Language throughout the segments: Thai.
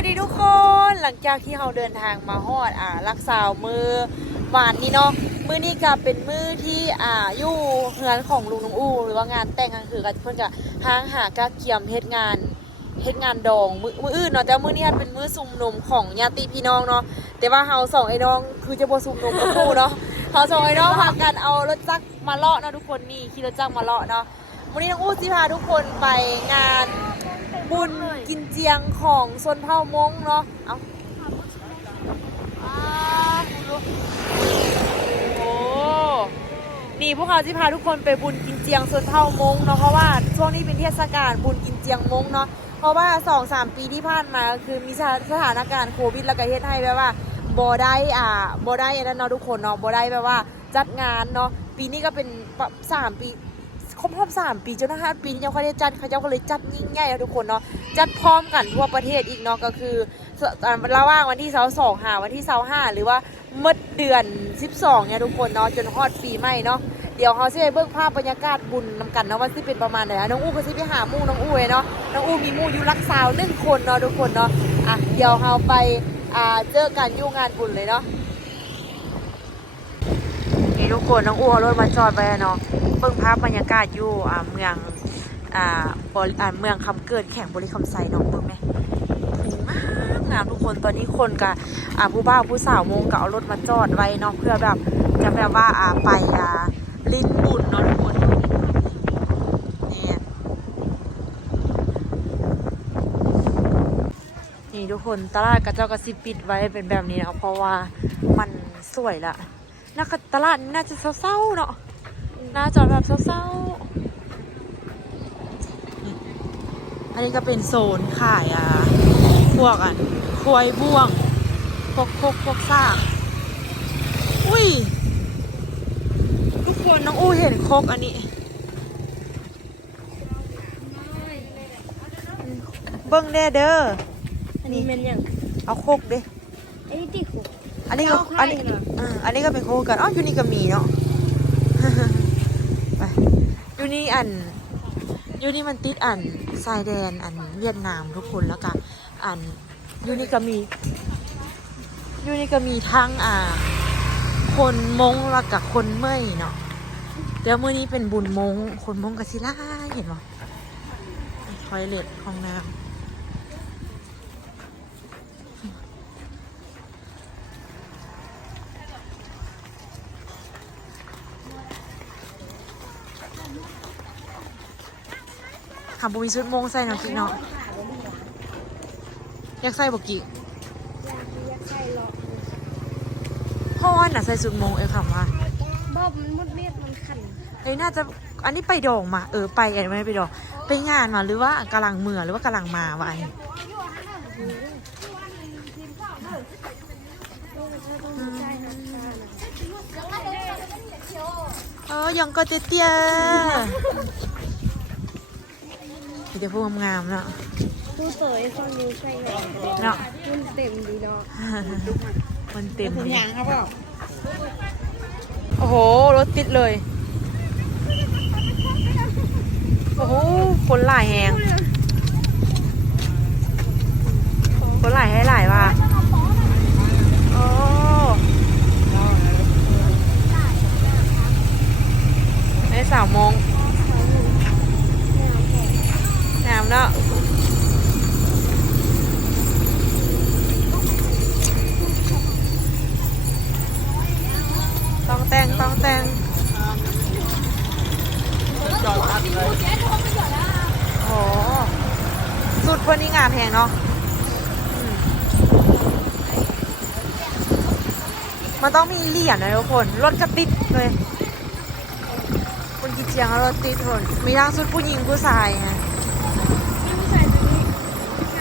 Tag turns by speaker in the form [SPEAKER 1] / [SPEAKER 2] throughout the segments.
[SPEAKER 1] วัสดีทุกคนหลังจากที่เราเดินทางมาฮอดอ่ารักษาวมือหวานนี้เนาะมือนี้ก็เป็นมือที่อ่าอยู่เฮือนของลุงน้องอู้หรือว่างานแต่งงานคือกันเพิ่นจะห้างหากาเกียมเฮ็ดงานเฮ็ดงานดองมือมืออื่นเนาะแต่มือนี้เป็นมือซุ่มนมของญาติพี่น้องเนาะแต่ว่าเฮาสองไอ้น้องคือจะบ่ซุ่มนมกับคู่เนาะเฮาสองไอ้น้องพากันเอารถจักรมาเลาะเนาะทุกคนนี่ขี่รถจักรมาเลาะเนาะวันนี้น้องอู้สิพาทุกคนไปงาน บุญกินเจียงของชนเผ่ามงเนาะ เอาอ่าโอ้นี่พวกเขาที่พาทุกคนไปบุญกินเจียงชนเผ่ามงเนาะ เพราะว่าช่วงนี้เป็นเทศกาลบุญกินเจียงมงเนาะ เพราะว่าสองสามปีที่ผ่านมาก็คือมีสถานการณ์โควิด แล้วก็เฮ็ดให้แบบว่าบ่ได้อ่าบ่ได้อันนั้นเนาะทุกคนเนาะบ่ได้แบบว่าจัดงานเนาะ ปีนี้ก็เป็นปะสามปี ครบรอบสามปีจนนะฮะปีนี้ยังเขาได้จัดเขาเจ้าก็เลยจัดยิ่งใหญ่นะทุกคนเนาะจัดพร้อมกันทั่วประเทศอีกเนาะก็คืออ่าระหว่างวันที่เสาสองหาวันที่เสาห้าหรือว่าเมื่อเดือน 12เนี่ยทุกคนเนาะจนฮอดปีใหม่เนาะเดี๋ยวเขาจะไปเบิ่งภาพบรรยากาศบุญนำกันเนาะว่าสิเป็นประมาณไหนน้องอู้ก็สิไปหามู่น้องอู้เนาะน้องอู้มีมู่อยู่รักสาวหนึ่งคนเนาะทุกคนเนาะอะเดี๋ยวเราไปอ่าเจอกันยู่งงานบุญเลยเนาะนี่ทุกคนน้องอ้วรถมาจอดไปเนาะ เบิ่งภาพบรรยากาศอยู่อ่าเมืองอ่าบอ่าเมืองคำเกิดแข่งบริคำไซเนาะเบิ่งไหมงามงามทุกคนตอนนี้คนกับอ่าผู้บ่าวผู้สาวโมงก็เอารถมาจอดไว้เนาะเพื่อแบบจะแบบว่าอ่าไปอ่าลิ้นบุญเนาะทุกคนนี่นี่ทุกคนตลาดกระเจ้ากระซิบปิดไว้เป็นแบบนี้เนาะเพราะว่ามันสวยละน่าจะตลาดน่าจะเศร้าๆเนาะ น่าจะแบบเศร้าๆนี่อันนี้ก็เป็นโซนขายอะพวกอะควยบ่วงพวกพวกพวกซากอุ้ย ทุกคนน้องอู้เห็นครกอันนี้ เบิ้งแน่เด้อ
[SPEAKER 2] อันนี้เป็นอย่าง
[SPEAKER 1] เอาครกดิ
[SPEAKER 2] ไอ้ที่ขุ
[SPEAKER 1] อันนี้ก็
[SPEAKER 2] เอาไข่
[SPEAKER 1] อันนี้
[SPEAKER 2] เหรอ
[SPEAKER 1] อ่าอันนี้ก็เป็นโคกันอ๋อยูนี่ก็มีเนาะไป ยูนี่อันยูนี่มันติดอันชายแดนอันเวียดนามทุกคนแล้วก็อันยูนี่ก็มียูนี่ก็มีทั้งอ่า คนมงแล้วกับคนเม่ยเนาะเดี๋ยวมื้อนี้เป็นบุญมง คนมงกับศิลาเห็นไหมทอยเล็ตห้องน้ำ หาบุมีชุดมงใส่เนาะกินเนาะอยากใส่บกิพ่อน่ะใส่ชุดมงเอ้ยคำว่า
[SPEAKER 2] บอบมันมุดเม็ดมันขัน
[SPEAKER 1] เอ้ยน่าจะอันนี้ไปดองมาเออไปอันนี้ไม่ได้ไปดองไปงานมาหรือว่ากำลังเมือหรือว่ากำลังมาวะอันนี้เออยังก็เตี้ยๆมี แต่พวกงามๆเนาะ
[SPEAKER 2] ตู้เตยฟังนิ้วใส่เนาะ
[SPEAKER 1] เนาะ
[SPEAKER 2] มันเต็มดีเนาะ
[SPEAKER 1] มันเต็ม
[SPEAKER 2] ถุง
[SPEAKER 1] เลย
[SPEAKER 2] ยางครับเปล่า
[SPEAKER 1] โอ้โห รถติดเลย โอ้โห คนหลายแหงคนหลายให้หลายว่ะโอ้ได้สาวโมงงามเนาะต้องแต่งต้องแต่ง โอ้โหสุดเพื่อนนี่งามแพงเนาะอืมมัน เหรียญนะทุกคน รถกระติดเลยคนกินเจียงรถติดทุกคนมีทั้งสุดผู้หญิงผู้ชายไง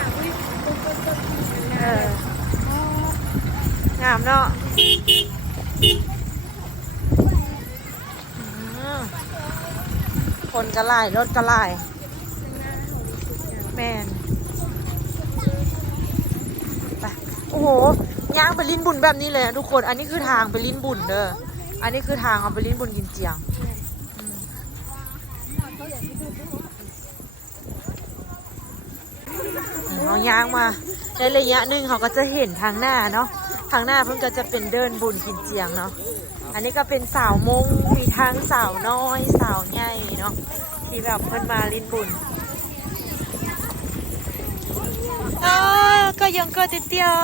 [SPEAKER 1] า
[SPEAKER 2] กวิ่งตุ๊บตุ๊บตุ๊บ
[SPEAKER 1] เอองามเนาะคนกระไล่รถกระไล่แมนไปโอ้โห ย่างไปลิ้นบุญแบบนี้เลยนะทุกคน อันนี้คือทางไปลิ้นบุญเด้อ อันนี้คือทางเอาไปลิ้นบุญกินเจียง เราย่างมาในระยะหนึ่งเขาก็จะเห็นทางหน้าเนาะ ทางหน้าเพิ่งก็จะเป็นเดินบุญกินเจียงเนาะ อันนี้ก็เป็นสาวมงมีทั้งสาวน้อยสาวใหญ่เนาะที่แบบเพิ่นมาลิ้นบุญเออก็ยังก็ติดเตียว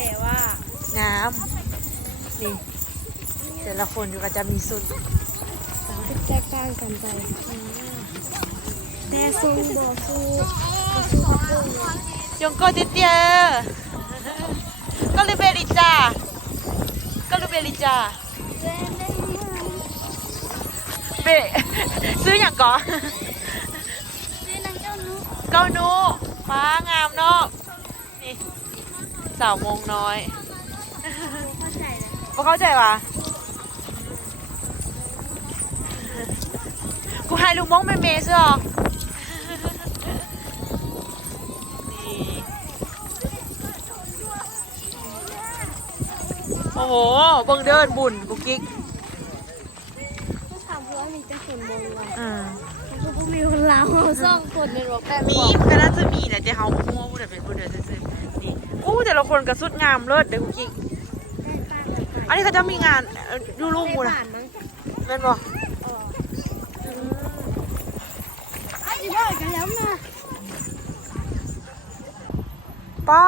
[SPEAKER 2] แต่ว่า
[SPEAKER 1] งามนี่แต่ละคนก็จะมีสุด
[SPEAKER 2] แตกต่างกันไปแต่ทรงบ่สู้บ่สู้กับเรื่องเลย
[SPEAKER 1] ยังก็ติดเตียวก็เลยเบริจ้าก็เลยเบริจ้า
[SPEAKER 2] เล่นได้ไหม
[SPEAKER 1] เบซื้ออย่างก่อน
[SPEAKER 2] นี่นางเจ้านุ๊ก
[SPEAKER 1] เก้านูฟ้างามเนาะนี่ สาวมงน้อย
[SPEAKER 2] เข้าใจเลย
[SPEAKER 1] พอเข้าใจปะกูให้ลูกมงเป็นเมย์เสื้อนี่โอ้โหเบิ่งเดินบุญกุ๊กกิ๊ก
[SPEAKER 2] ผู้ถามว่ามีแต่คนบนเรา
[SPEAKER 1] อืม
[SPEAKER 2] เขาก็มีคนลาวสองคนในรถแปด
[SPEAKER 1] มีมันก็น่าจะมีแต่เดี๋ยวเขาพูดแต่เป็นผู้เดินซื่อๆนี่อู้ แต่ละคนก็สุดงามเลิศเด้อกุ๊กกิ๊กอันนี้เขาจะมีงานเอ่อดูลูกมูนะ
[SPEAKER 2] ผ่านมั้ง
[SPEAKER 1] แม่นบอก
[SPEAKER 2] ไอ้ที่บอกกันแล้วนะ
[SPEAKER 1] ป้า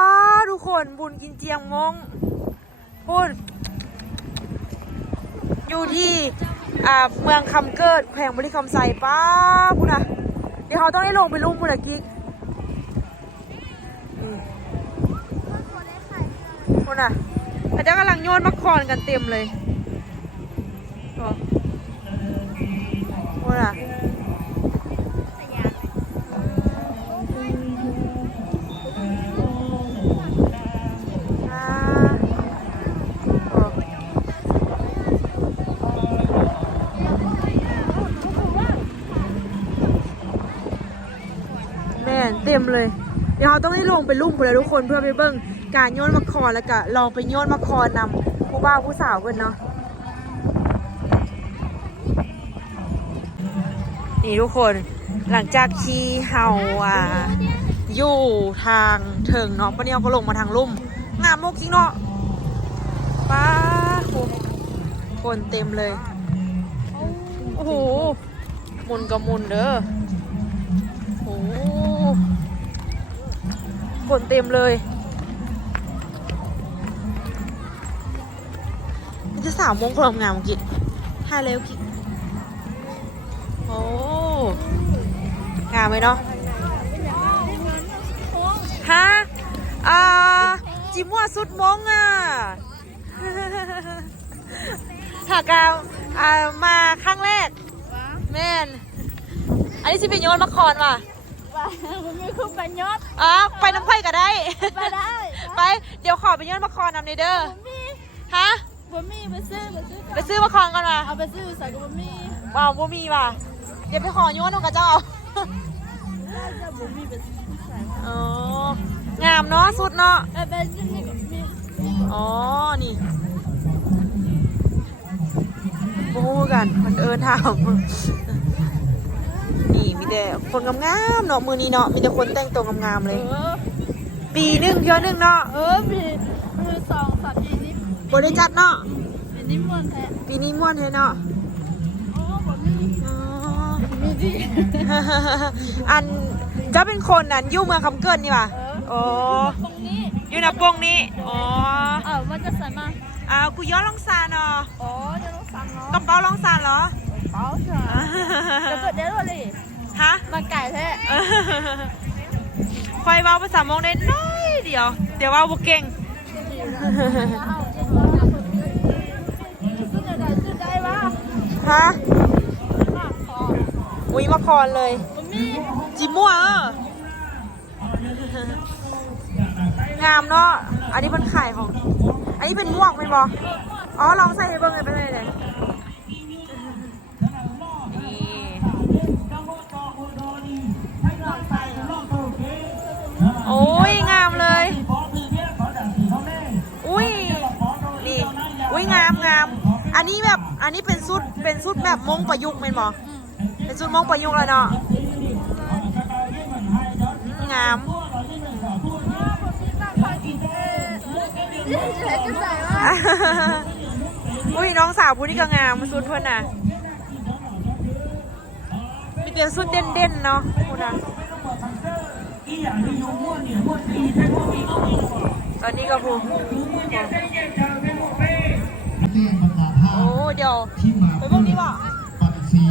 [SPEAKER 1] ทุกคนบุญกินเจียงมงพูดอยู่ที่อ่าเมืองคำเกิดแขวงบริคำไซป้าพูดนะเดี๋ยวเขาต้องได้ลงไปลูกมูนะกิ๊กอืม พูดนะเขาจะกำลังโยนมักคอนกันเต็มเลยโอ้พูดนะอ่าโอ้แม่เต็มเลย เดี๋ยวเราต้องได้ลงไปลุ่มเพื่อทุกคนเพื่อไปเบิ่ง การโยนมะคอนแล้วก็ลองไปโยนมะคอนนำผู้บ่าวผู้สาวกันเนาะนี่ทุกคนหลังจากที่เฮาอ่าอยู่ทางเถิงเนาะปะเนี่ยก็ลงมาทางลุ่ม งามโมกจริงเนาะป้าโหคนเต็มเลย โอ้โหหมุนกับมุนเด้อโอ้โหคนเต็มเลย จะสาวโมงความงามกิจห้าเร็วกิจโอ้งามไหมเนาะฮะอ่าจิมัวสุดมงอะถากาวอ่ามาครั้งแรกแม่น อันนี้สิเป็นโยนมาคอนว่ะ
[SPEAKER 2] ว่ามันมีคู่ปัญญอด
[SPEAKER 1] อ๋อไปน้ำไผ่ก็ได้
[SPEAKER 2] ไปได้
[SPEAKER 1] ไป เดี๋ยวขอไปโยนมาคอนนำในเด้อ
[SPEAKER 2] บ่มี
[SPEAKER 1] ฮะ
[SPEAKER 2] บ่มีไปซื้อไปซื้อ
[SPEAKER 1] ไปซื้อมาคอนก่อนมา
[SPEAKER 2] เอาไปซื้อใส่กับบ่มี
[SPEAKER 1] ว้าวบ่มีว่ะเดี๋ยวไปขอโยนเอากับเจ้าเอา
[SPEAKER 2] จะบ่มีไปซื้อใส่
[SPEAKER 1] อ๋องามเนาะสุดเนาะ
[SPEAKER 2] เออไปซื้อนี่ก็มี
[SPEAKER 1] อ๋อนี่โอ้กันมันเอินถามนี่มีแต่คนงามๆเนาะมือนี้เนาะมีแต่คนแต่งตัวงามๆ
[SPEAKER 2] เอ
[SPEAKER 1] เลย
[SPEAKER 2] อ
[SPEAKER 1] ปีหนึงเที่ยวหนึงเนาะ
[SPEAKER 2] เออมีมีสองสามปีนี้
[SPEAKER 1] บ่ได้จัดเนาะ
[SPEAKER 2] อันนี้ม่วนแท้
[SPEAKER 1] ปีนี้ม่วนให้เนาะ
[SPEAKER 2] โอ้บ่มี
[SPEAKER 1] อ๋อ
[SPEAKER 2] มีดิ
[SPEAKER 1] อันจะเป็นคนนั้นอยู่เมืองคำเกินนี่ว่ะ
[SPEAKER 2] เออ
[SPEAKER 1] โอ้
[SPEAKER 2] ตรงนี้
[SPEAKER 1] อยู่นาปงนี่อ๋อ
[SPEAKER 2] เออมันจะใส่มา
[SPEAKER 1] อ้าวกูย้อนลองซานเนาะ
[SPEAKER 2] อ๋อจะต้องสั่งเนาะ
[SPEAKER 1] กำเป๋าลองซานเหรอ
[SPEAKER 2] เปล่าจ้ะจะเปิดได้ด้วยเลย
[SPEAKER 1] ฮะ
[SPEAKER 2] มันไก่แท้
[SPEAKER 1] คอยเว้าภาษามงได้น้อยเดียว เดี๋ยวเว่าบ่เก่ง
[SPEAKER 2] ซื้อได้ซื้อได้วะ
[SPEAKER 1] ฮะ
[SPEAKER 2] ปากคอ
[SPEAKER 1] อุ้ยมาคอนเลย
[SPEAKER 2] มันมี
[SPEAKER 1] จิมั่วเอองามเนาะ อันนี้เป็นไข่ของ อันนี้เป็นม่วงเป็นบออ๋อ ลองใส่ให้เบิ่งเลยไปเลยเลยนี่โอ้ย งามเลย อุ้ย นี่ อุ้ย งามงาม อันนี้แบบ อันนี้เป็นชุดเป็นชุดแบบมงประยุกต์เป็นบอเป็นชุดมงประยุกต์เลยเนาะงามอุ้ยน้องสาวผู้นี้ก็งามสุดเพื่อนน่ะมีเตียงสุดเด่นๆเนาะคุณน่ะตอนนี้ก็พู
[SPEAKER 3] เรียนภาษาไท
[SPEAKER 1] โอ้
[SPEAKER 3] ย
[SPEAKER 1] เดี๋ยว
[SPEAKER 3] ที่มา
[SPEAKER 1] ไปพวกนี้บ่
[SPEAKER 3] ปัดซี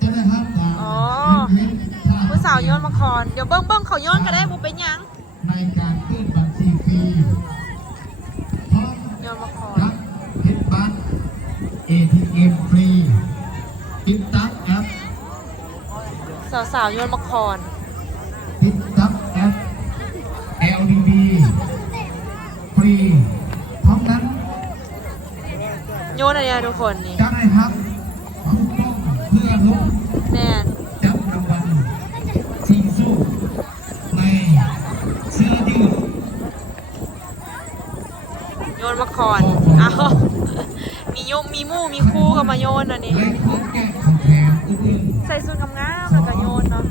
[SPEAKER 3] จะได้ห้ามตาม
[SPEAKER 1] อ๋อ
[SPEAKER 3] เว้นค่
[SPEAKER 1] ผู้สาวย้อนมาคอนเดี๋ยวเบิ้งเบิ้งเขาย้อนก็ได้บุเป็นหยัง
[SPEAKER 3] ในการขึ้นบัตรซีฟรีพร้อม
[SPEAKER 1] ย้อนมาคอน
[SPEAKER 3] รับเพชรบัตร ATM ฟรีติดตั้งแอป
[SPEAKER 1] สาวสาวๆย้อนมาคอ
[SPEAKER 3] น
[SPEAKER 1] โยนอะไรเนี่ยทุกคนนี่
[SPEAKER 3] จะได้ครับคูปองเพื่อลุ้น
[SPEAKER 1] แม่น
[SPEAKER 3] จับรางวัลชิงสู้ในเสื้อยืด
[SPEAKER 1] โยนมาคอนอ้าวมีโยมมีหมู่มีคู่กับมาโยนอันนี้
[SPEAKER 3] และของแก้ของแถมอื่น
[SPEAKER 1] ใส่สูทงามๆแล้วก็โยนเนาะ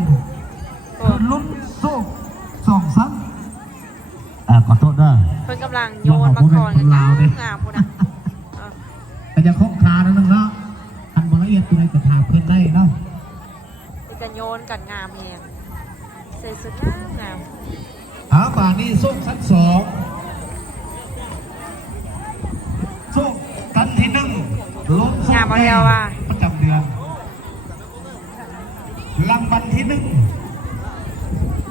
[SPEAKER 3] นี่ทุก
[SPEAKER 1] คนโอ้
[SPEAKER 3] ลุ้นโซ่สองซ้ำอ่าขอโทษด้วย
[SPEAKER 1] เพิ่นกำลังโยนมาคอนกันงามงามพูดนะเออ
[SPEAKER 3] แต่จะคงคาแล้วนึงเนาะอันบละเอียดตัวไหนจะถามเพื่อนได้เนาะ
[SPEAKER 1] เป็นกันโยนกันงามแฮงใส่สุดงามงาม
[SPEAKER 3] อาป่านนี้ส้มชั้นสองส้มกันที่หนึ่งลดส้
[SPEAKER 1] งามมาแล้วว่ะ
[SPEAKER 3] ประจำเดือนราง วัลที่หนึ่ง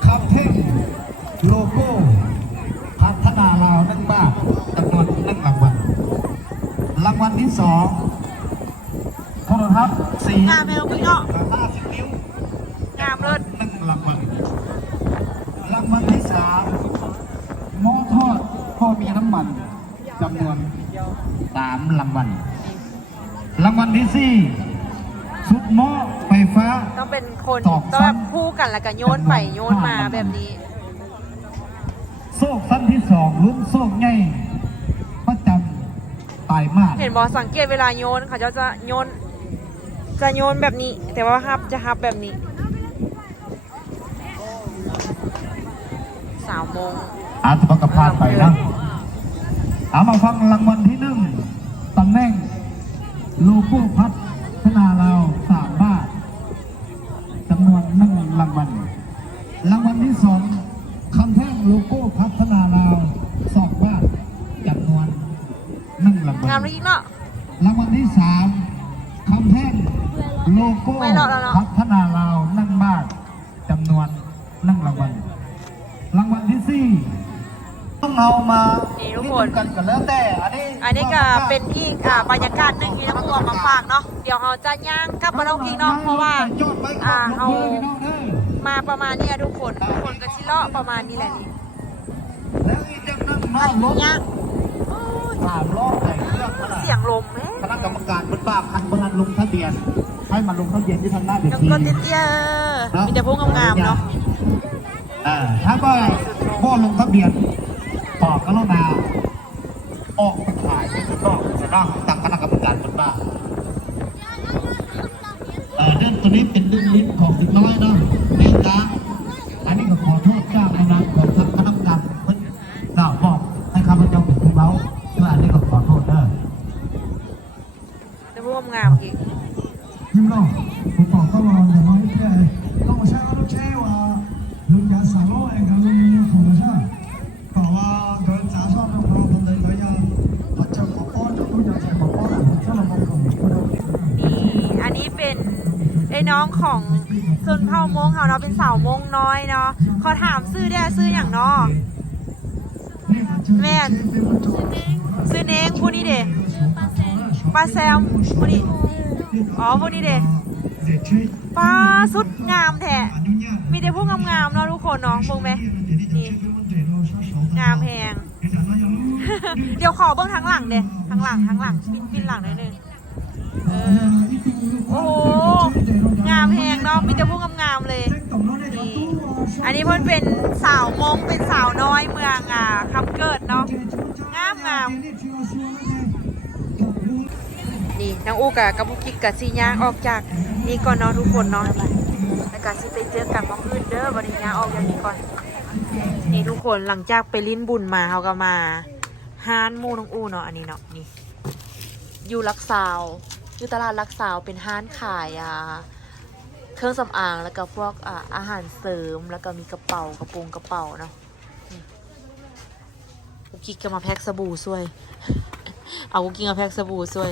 [SPEAKER 3] คำเท่งโลโก้พัฒนาลาวหนึ่งบาทจำนวนหนึ่งรางวัลรางวัลที่สองโทรทัศน์สี
[SPEAKER 1] งามแม่น้องพี่เนาะ
[SPEAKER 3] ห้าสิบนิ้ว
[SPEAKER 1] งามเลิศ
[SPEAKER 3] หนึ่งรางวัลรางวัลที่สามหม้อทอดพ่อมีน้ำมันจำนวนสามรางวัลรางวัลที่สี่ชุดหม้อไฟฟ้า
[SPEAKER 1] ต้องเป็นคน
[SPEAKER 3] ตอก
[SPEAKER 1] ต้องแบบ
[SPEAKER 3] ซ้ำ
[SPEAKER 1] คู่กันแล้วก็โยนไปโยนมาแบบนี้
[SPEAKER 3] โซ่สั้นที่สองลุ้นโซ่ใหญ่ประจำตายมาก
[SPEAKER 1] เห็นบอสังเกตเวลาโยนเขาจะจะโยนจะโยนแบบนี้ แต่ว่าฮับจะฮับแบบนี้สาวโมง
[SPEAKER 3] อาจจะประกพลาดไปนะเอามาฟังรางวัลที่หนึ่งตำแหน่งโลโก้พัฒนาลาวสามบาทจำนวนหนึ่งรางวัล รางวัลที่สองคำแท่งโลโก้พัฒนาลาวสองบาทจำนวนหนึ่งรางวั
[SPEAKER 1] งาม
[SPEAKER 3] ล
[SPEAKER 1] เลยอีกเนาะ
[SPEAKER 3] รางวัลที่สามคำแท่งโล โก้
[SPEAKER 1] ไม่รอดแล้วเนอะ
[SPEAKER 3] พัฒนาลาวหนึ่งบาทจำนวนหนึ่งรางวัลรางวัลที่สี่ต้องเอามา
[SPEAKER 1] นี่ทุกคน
[SPEAKER 3] กันกันแล้วแต่อันนี้
[SPEAKER 1] อันนี้ก็เป็นอีกอ่าบรรยากาศหนึ่งที่น้ำตัวมาฝากเนาะเดี๋ยวเราจะย่างกลับมาลงอีกเนาะเพราะว่าอ่าเอามาประมาณนี้อะทุกคนทุกคนก็ชิเลาะประมาณนี้แหละนี่
[SPEAKER 3] แล้วอีกจังนั้นมารถ
[SPEAKER 1] ย่าง
[SPEAKER 3] สามล้อใส่เครื่องขนาด
[SPEAKER 1] เสียงลมแม่
[SPEAKER 3] คณะกรรมการบนบ้าคันบนันลงทะเบียน ให้มาลงทะเบียนที่ทางหน้าเว
[SPEAKER 1] ยัง
[SPEAKER 3] ที
[SPEAKER 1] ก็เตี้ยๆมีแต่พวกงามๆเนาะ
[SPEAKER 3] อ่าถ้าว่าพ่อลงทะเบียนตอบกรุณาออกไปขายไม่ถูกต้องจะต้องตั้งคณะกรรมการบนบ้าเออเรื่องตัวนี้เป็นเรื่องลิ้นของเด็กน้อยเนาะเด็กนะ เผ่า
[SPEAKER 1] มงเขาเนาะเป็นสาวมงน้อยเนาะขอถามซื้อได้ซื้ออย่างเนาะแม่นซื้อเนงผู้นี้เด้ปลาแซมผู้นี้อ๋อผู้นี้เด้ปลาสุดงามแท้มีแต่พวกงามๆเนาะทุกคนเนาะมงไหมนี่งามแพงเดี๋ยวขอเบื้องทั้งหลังเด้ทั้งหลังทั้งหลังปินปินหลังหน่อยหนึง โอ้โหงามแพงเนาะมีแต่พวกงามๆเลยนี้เพิ่นเป็นสาวมงเป็นสาวน้อยเมืองอ่าคำเกิดเนาะงามงามนี่นางอูกับกับบุกิกกับซีย่างออกจากนี่ก่อนเนาะทุกคนเนาะแล้วก็สิไปเจอกันมองอื่นเด้อวันนี้ย่างออกจากนี้ก่อน นี่ทุกคนหลังจากไปลิ้นบุญมาเขาก็มาฮานมูน้องอูเนาะอันนี้เนาะนี่อยู่ลักซาว อยู่ตลาดลักซาวเป็นห้านขายอ่าเครื่องสำอางแล้วก็พวกอ่าอาหารเสริมแล้วก็มีกระเป๋ากระโปรงกระเป๋าเนาะกุกกิ๊กก็มาแพ็คสบู่ช่วย เอากุกกิ๊กมาแพ็คสบู่ช่วย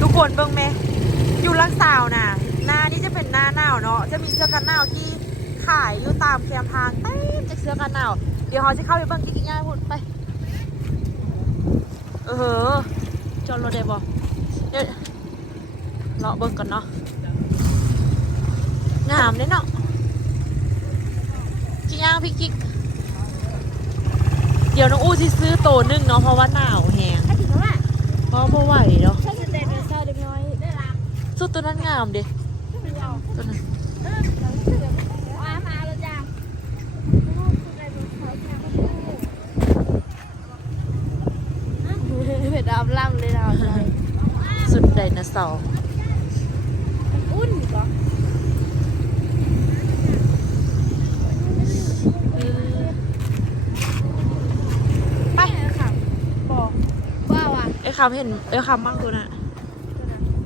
[SPEAKER 1] ทุกคนเบิ่งไหมอยู่ลักซาวน่ะ หน้านี่จะเป็นหน้าหนาวเนาะจะมีเสื้อกันหนาวที่ขายอยู่ตามแคมทางเต็มจากเสื้อกันหนาวเดี๋ยวเขาจะเข้าไปเบิ่งกิ๊กง่ายพูดไป เออจอดรถได้บ่เดี๋ยวเลาะเบิ่งก่อนเนาะงามเลยเนาะจิย่างพี่กิ๊กเดี๋ยวน้องอู้สิซื้อโตหนึงเนาะเพราะว่าหนาวแฮง
[SPEAKER 2] ถ้าถึงว่า
[SPEAKER 1] เพราะบ่ไหวเนาะ
[SPEAKER 2] ชอบเด็กเป็นชาวเด็กน้อยได้รับ
[SPEAKER 1] สุดตัวนั้นงามเด้
[SPEAKER 2] ไม่เอา
[SPEAKER 1] ตัวนั้น
[SPEAKER 2] เออเราเสือมามาแล้วจ้าเผ็ดดำล่ำเลยเราเลย
[SPEAKER 1] สุดไดโนเสาร์
[SPEAKER 2] อุ่นเหรอ
[SPEAKER 1] เออไป
[SPEAKER 2] ค่ะ
[SPEAKER 1] บอก
[SPEAKER 2] ว่าว่ะ
[SPEAKER 1] ไอ้คำเห็นไอ้คำบ้างตัวน่ะ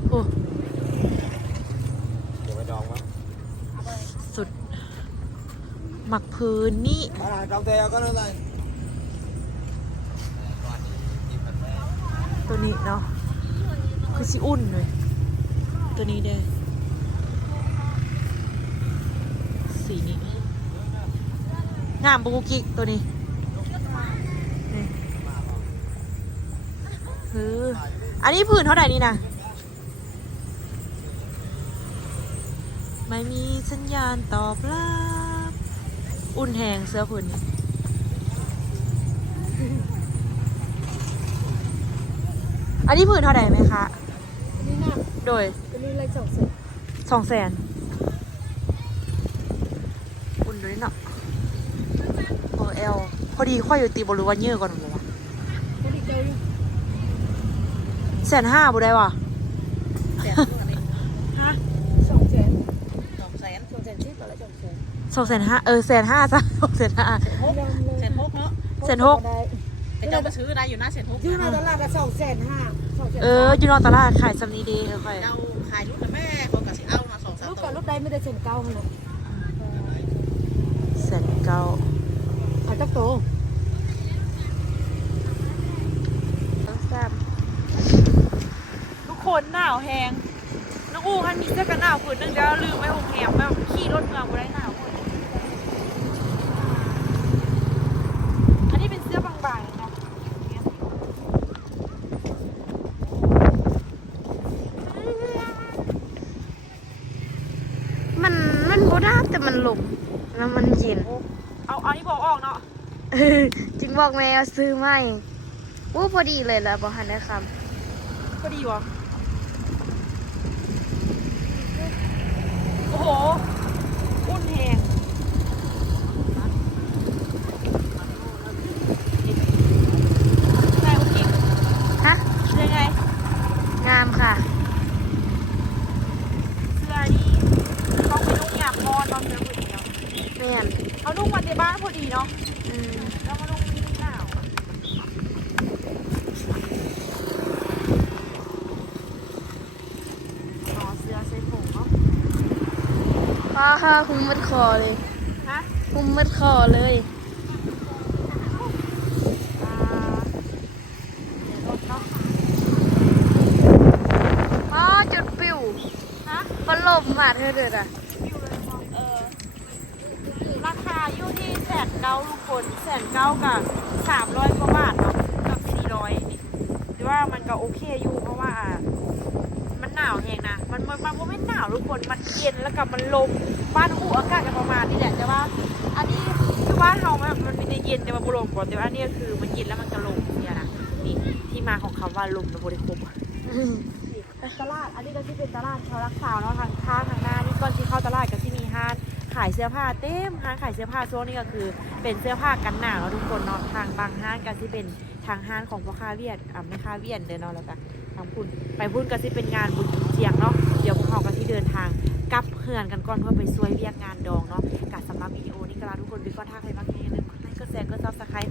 [SPEAKER 1] โอ้สุด หมักพื้นนี่
[SPEAKER 3] trong tay có nó đây
[SPEAKER 1] ตัวนี้เนาะ คือสิอุ่นเลย ตัวนี้เด้สีนี้งามปุกุกิตัวนี้นี่คืออันนี้ผืนเท่าไหร่นี่นะไม่มีสัญญาณตอบรับอุ่นแหงเสื้อผืนนี้อันนี้ผืนเท่าไหร่ไหมคะ โดย
[SPEAKER 2] ก็นี่เลยสองเสือ
[SPEAKER 1] สองแสนอุ่นด้วยเนาะโอเอลพอดีค่อยอยู่ตีบรู้ว่าเยอะก่อนหรือวะ
[SPEAKER 2] คนอีกเดียวอยู่
[SPEAKER 1] แสนห้าบุได้วะ
[SPEAKER 2] สองแสนสองแสนสองแสนที่ต่อละสองแสน
[SPEAKER 1] สองแสนห้าเออแสนห้าซะสองแสนห้า
[SPEAKER 2] แสนหกเนาะ
[SPEAKER 1] แสนหก
[SPEAKER 2] แต่ เจ้ามาซื้อได้อยู่นะแสนหกซื้อในตลาดละสองแสนห้าสองแสน
[SPEAKER 1] เอออยู่นอนตลาดขายสำนีดีเออค่อย
[SPEAKER 4] เราขายลูกกับแม่เขากับสิเอามาสองสาม
[SPEAKER 2] ลูก
[SPEAKER 4] ตั
[SPEAKER 2] ก่อ
[SPEAKER 4] วน
[SPEAKER 2] ลูกใดไม่ได้เซ็นเก้าขนาด
[SPEAKER 1] แสนเก้า
[SPEAKER 2] เอาจักโต
[SPEAKER 1] ทุกคนหนาวแหงน้องอูคันมีเสื้อกันหนาวผืนหนึงเดี๋ยวลืมไว้หงแหมแบบขี่รถเมืองบุได้หนาวหมดอันนี้เป็นเสื้อบางๆนะ
[SPEAKER 5] มันมั นบ่ได้แต่มันหลมแล้วมันเย็น
[SPEAKER 1] เอาเอานี่บอกออกเนาะ
[SPEAKER 5] จึงบอกแม่ว่าซื้อใหม่อู้พอดีเลยล่ะบอกหันได้ค
[SPEAKER 1] พอดีวะโอ้โห อุ่นแหงนายคุณกิ๊กำ
[SPEAKER 5] ฮะ
[SPEAKER 1] ยังไง
[SPEAKER 5] งามค่ะ
[SPEAKER 1] เสื้อนี่ต้องไปนุ่งหยาบพอตอนเจอผู้หญิงเนาะ
[SPEAKER 5] แม่น
[SPEAKER 1] เขานุ่งวันในบ้านพอดีเนาะ
[SPEAKER 5] อืม
[SPEAKER 1] แล้วมานุ่งหนาวอะอ๋อเสื้อใส่ผงเนาะ
[SPEAKER 5] ป้าค่ะหุ้มมัดคอเลย
[SPEAKER 1] ฮะ
[SPEAKER 5] หุ้มมัดคอเลย
[SPEAKER 1] อ่าเดี๋ยวรถเนาะ
[SPEAKER 5] อ๋อจุดปิว
[SPEAKER 1] ฮะ
[SPEAKER 5] พัดลมมาเธอเด็ดอะ
[SPEAKER 1] เออราคาอยู่ที่แสนเก้าลูกคนแสนเก้ากับสามร้อยกว่าบาทเนาะกับสี่ร้อยนี่หรือว่ามันก็โอเคอยู่เพราะว่า มันหนาวเองนะ มันมันมันก็ไม่หนาวทุกคนมันเย็นแล้วกับมันลมบ้านหูอากาศจะประมาณนี้แหละแต่ว่า อันนี้คือบ้านเรามันมันเป็นเย็นแต่ว่าบุลมก่อนแต่ว่าอันนี้คือมันเย็นแล้วมันจะลมเนี่ยนะนี่ที่มาของคำว่าลมนะบริคมตลาดอันนี้ก็ที่เป็นตลาดชาวรักษาวเนาะทางข้างทางหน้านี่ก่อนที่เข้าตลาดก็ที่มีห้านขายเสื้อผ้าเต็มห้างขายเสื้อผ้าโซนนี้ก็คือเป็นเสื้อผ้ากันหนาวเนาะทุกคนเนาะทางบางห้างก็ที่เป็นทางห้างของพ่อค้าเวียดอ่าแม่ค้าเวียดเดินเนาะแล้วก็ทางพุ่นไปพุ่นก็ที่เป็นงานบุญเจียงเนาะ ที่เดินทางกับเพื่อนกันก่อนเพื่อไปช่วยเรียกงานดองเนาะกับสำหรับวิดีโอนี้ก็ลาทุกคนไปก่อนทัาใครบ้างอย่าลืมกดไลค์กดแชร์กดซับสไครต์